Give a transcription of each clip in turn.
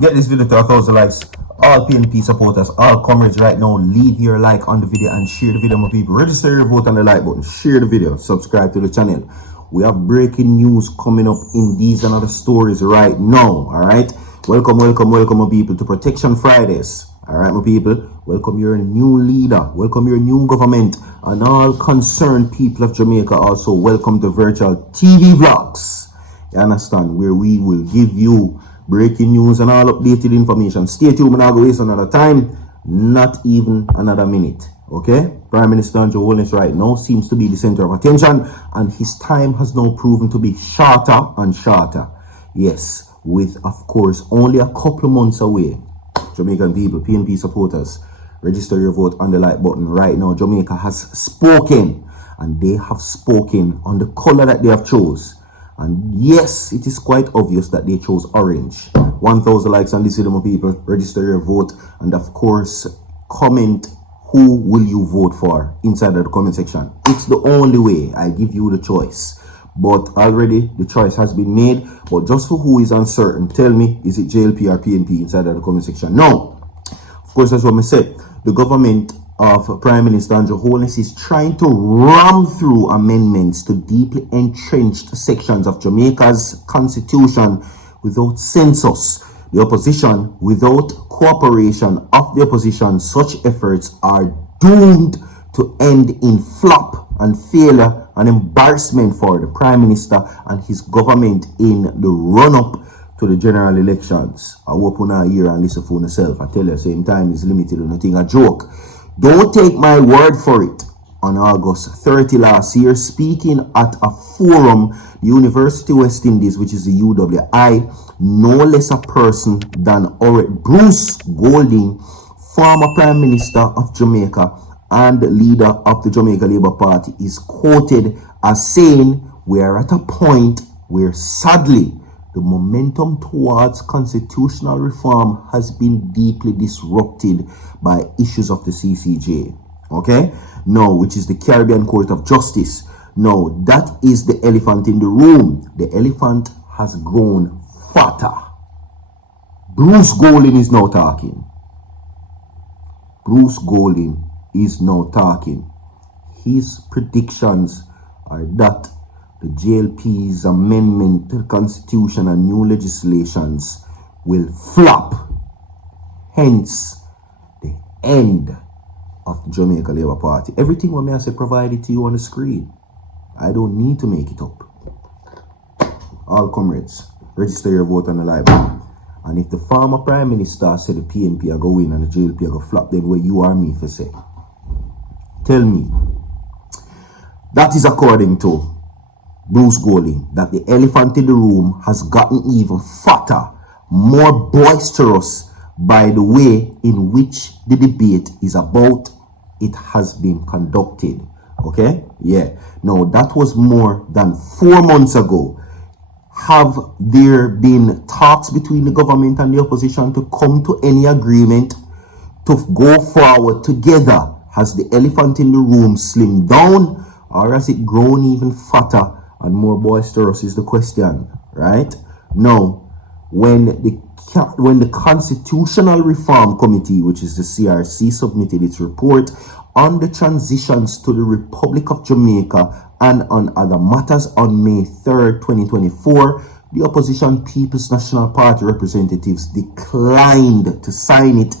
Get this video to 1,000 likes. All PNP supporters, all comrades right now, leave your like on the video and share the video, my people. Register your vote on the like button. Share the video. Subscribe to the channel. We have breaking news coming up in these and other stories right now. Alright? Welcome, welcome, welcome, my people, to Protection Fridays. Alright, my people. Welcome your new leader. Welcome your new government. And all concerned people of Jamaica also welcome to virtual TV vlogs. You understand? Where we will give you breaking news and all updated information. Stay tuned, we're not going to waste another time, not even another minute. Okay? Prime Minister Andrew Holness right now seems to be the center of attention, and his time has now proven to be shorter and shorter. Yes, with of course only a couple of months away. Jamaican people, PNP supporters, register your vote on the like button right now. Jamaica has spoken, and they have spoken on the color that they have chose. And yes, it is quite obvious that they chose orange. 1,000 likes on this video, my people. Register your vote. And of course, comment who will you vote for inside of the comment section. It's the only way. I give you the choice. But already the choice has been made. But just for who is uncertain, tell me, is it JLP or PNP inside of the comment section? No. Of course, that's what I said. The government of Prime Minister Andrew Holness is trying to ram through amendments to deeply entrenched sections of Jamaica's constitution without census. The opposition, without cooperation of the opposition, such efforts are doomed to end in flop and failure and embarrassment for the Prime Minister and his government in the run-up to the general elections. I hope you not hear and listen for yourself. I tell you, same time is limited and nothing a joke. Don't take my word for it. On August 30 last year, speaking at a forum, the University of West Indies, which is the UWI, no less a person than Bruce Golding, former Prime Minister of Jamaica and leader of the Jamaica Labour Party, is quoted as saying, "We are at a point where sadly the momentum towards constitutional reform has been deeply disrupted by issues of the CCJ." Okay? No, which is the Caribbean Court of Justice. No, that is the elephant in the room. The elephant has grown fatter. Bruce Golding is now talking. Bruce Golding is now talking. His predictions are that the JLP's amendment to the Constitution and new legislations will flop. Hence, the end of the Jamaica Labour Party. Everything what I say provided to you on the screen. I don't need to make it up. All comrades, register your vote on the library. And if the former Prime Minister said the PNP are going and the JLP are going to flop, then where you are me for say? Tell me. That is according to Bruce Golding, that the elephant in the room has gotten even fatter, more boisterous by the way in which the debate is about it has been conducted. Okay? Yeah. Now, that was more than 4 months ago. Have there been talks between the government and the opposition to come to any agreement to go forward together? Has the elephant in the room slimmed down, or has it grown even fatter and more boisterous is the question, right? Now, when the Constitutional Reform Committee, which is the CRC, submitted its report on the transitions to the Republic of Jamaica and on other matters on May 3rd, 2024, the Opposition People's National Party representatives declined to sign it,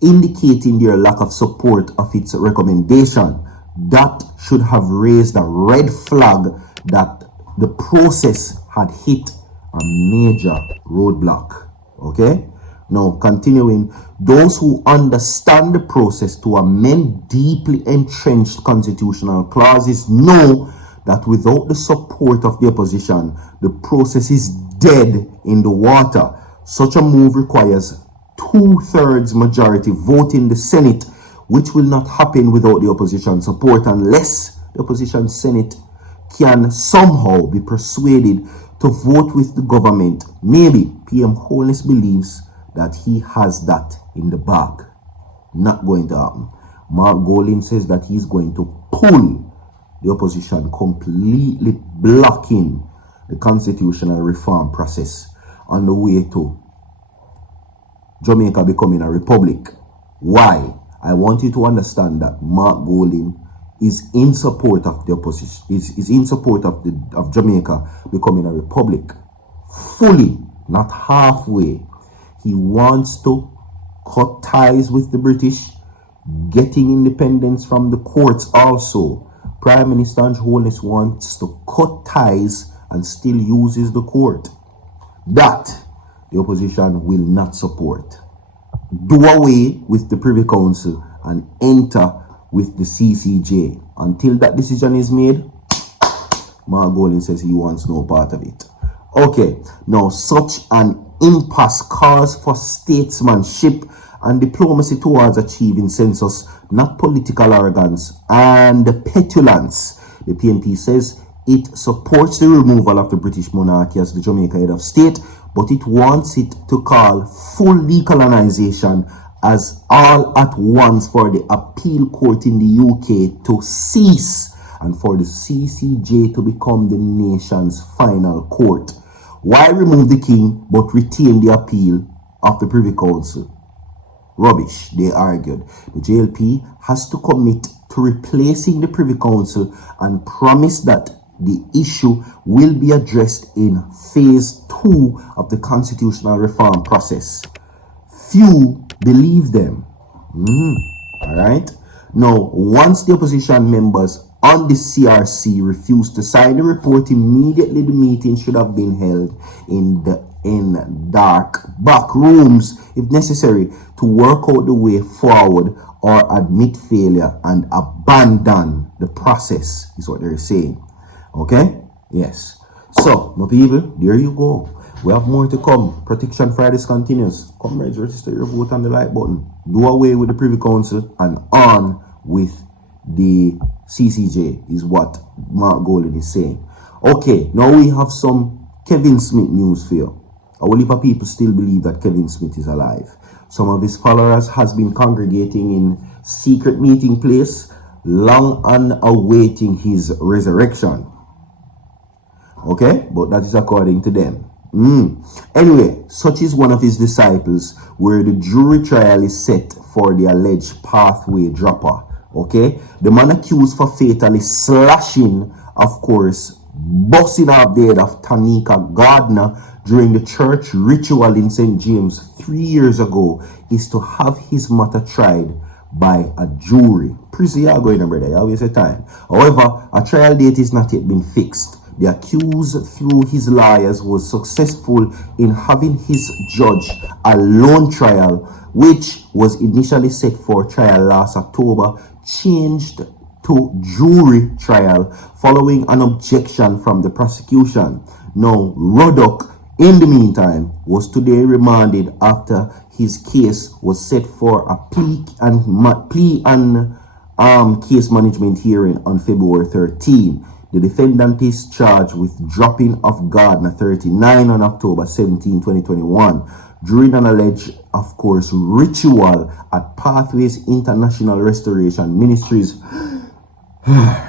indicating their lack of support of its recommendation. That should have raised a red flag that the process had hit a major roadblock. Okay? Now, continuing, those who understand the process to amend deeply entrenched constitutional clauses know that without the support of the opposition, the process is dead in the water. Such a move requires 2/3 majority vote in the Senate, which will not happen without the opposition support unless the opposition Senate can somehow be persuaded to vote with the government. Maybe PM Holness believes that he has that in the bag. Not going to happen. Mark Golding says that he's going to pull the opposition, completely blocking the constitutional reform process on the way to Jamaica becoming a republic. Why? I want you to understand that Mark Golding is in support of the opposition, is in support of Jamaica becoming a republic. Fully, not halfway. He wants to cut ties with the British, getting independence from the courts also. Prime Minister His Holiness wants to cut ties and still uses the court. That the opposition will not support. Do away with the Privy Council and enter with the CCJ. Until that decision is made, Mark Golding says he wants no part of it. Okay, now such an impasse calls for statesmanship and diplomacy towards achieving census, not political arrogance and petulance. The PNP says it supports the removal of the British monarchy as the Jamaica head of state, but it wants it to call full decolonization as all at once for the appeal court in the UK to cease and for the CCJ to become the nation's final court. Why remove the king but retain the appeal of the Privy Council? Rubbish, they argued. The JLP has to commit to replacing the Privy Council and promise that the issue will be addressed in phase 2 of the constitutional reform process. Few believe them. Alright? Now, once the opposition members on the CRC refused to sign the report, immediately the meeting should have been held in dark back rooms, if necessary, to work out the way forward or admit failure and abandon the process, is what they're saying. Okay? Yes. So, my people, there you go. We have more to come. Protection Fridays continues. Come register your vote on the like button. Do away with the Privy Council and on with the CCJ is what Mark Golding is saying. Okay, now we have some Kevin Smith news for you. A whole heap of people still believe that Kevin Smith is alive. Some of his followers has been congregating in secret meeting place long on awaiting his resurrection. Okay, but that is according to them. Anyway, such is one of his disciples where the jury trial is set for the alleged pathway dropper. Okay, the man accused for fatally slashing, of course, busting up the head of Tanika Gardner during the church ritual in St. James 3 years ago is to have his matter tried by a jury. Prison, you are going, brother. You always a time. However, a trial date is not yet been fixed. The accused, through his lawyers, was successful in having his judge a lone trial, which was initially set for trial last October, changed to jury trial following an objection from the prosecution. Now, Ruddock, in the meantime, was today remanded after his case was set for a plea and case management hearing on February 13. The defendant is charged with dropping of Gardner 39 on October 17, 2021 during an alleged, of course, ritual at Pathways International Restoration Ministries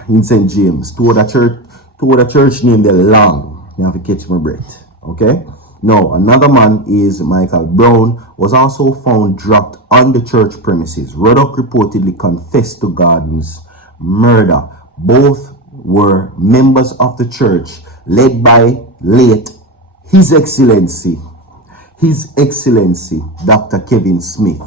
in St. James toward a church named the Long. You have to catch my breath. Okay? Now, another man is Michael Brown, was also found dropped on the church premises. Ruddock reportedly confessed to Gardner's murder. Both were members of the church led by late His Excellency, Dr. Kevin Smith.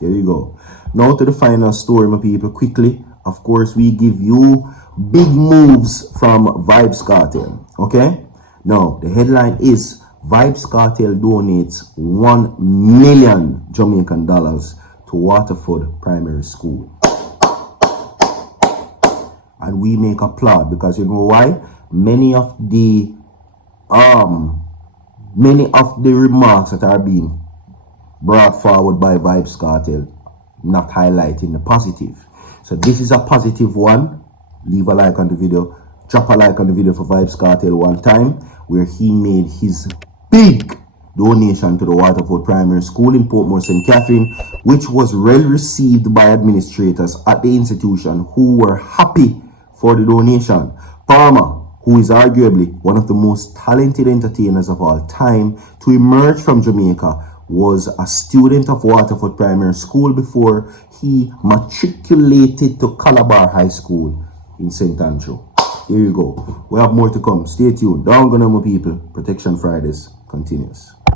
Here you go. Now to the final story, my people, quickly. Of course, we give you big moves from Vybz Cartel. Okay? Now, the headline is Vybz Cartel donates 1 million Jamaican dollars to Waterford Primary School. And we make applaud because you know why? Many of the remarks that are being brought forward by Vybz Cartel not highlighting the positive. So this is a positive one. Leave a like on the video. Drop a like on the video for Vybz Cartel one time, where he made his big donation to the Waterford Primary School in Portmore St. Catherine, which was well received by administrators at the institution who were happy for the donation. Palmer, who is arguably one of the most talented entertainers of all time to emerge from Jamaica, was a student of Waterford Primary School before he matriculated to Calabar High School in St. Andrew. Here you go. We have more to come. Stay tuned. Down gonna, my people. Protection Fridays continues.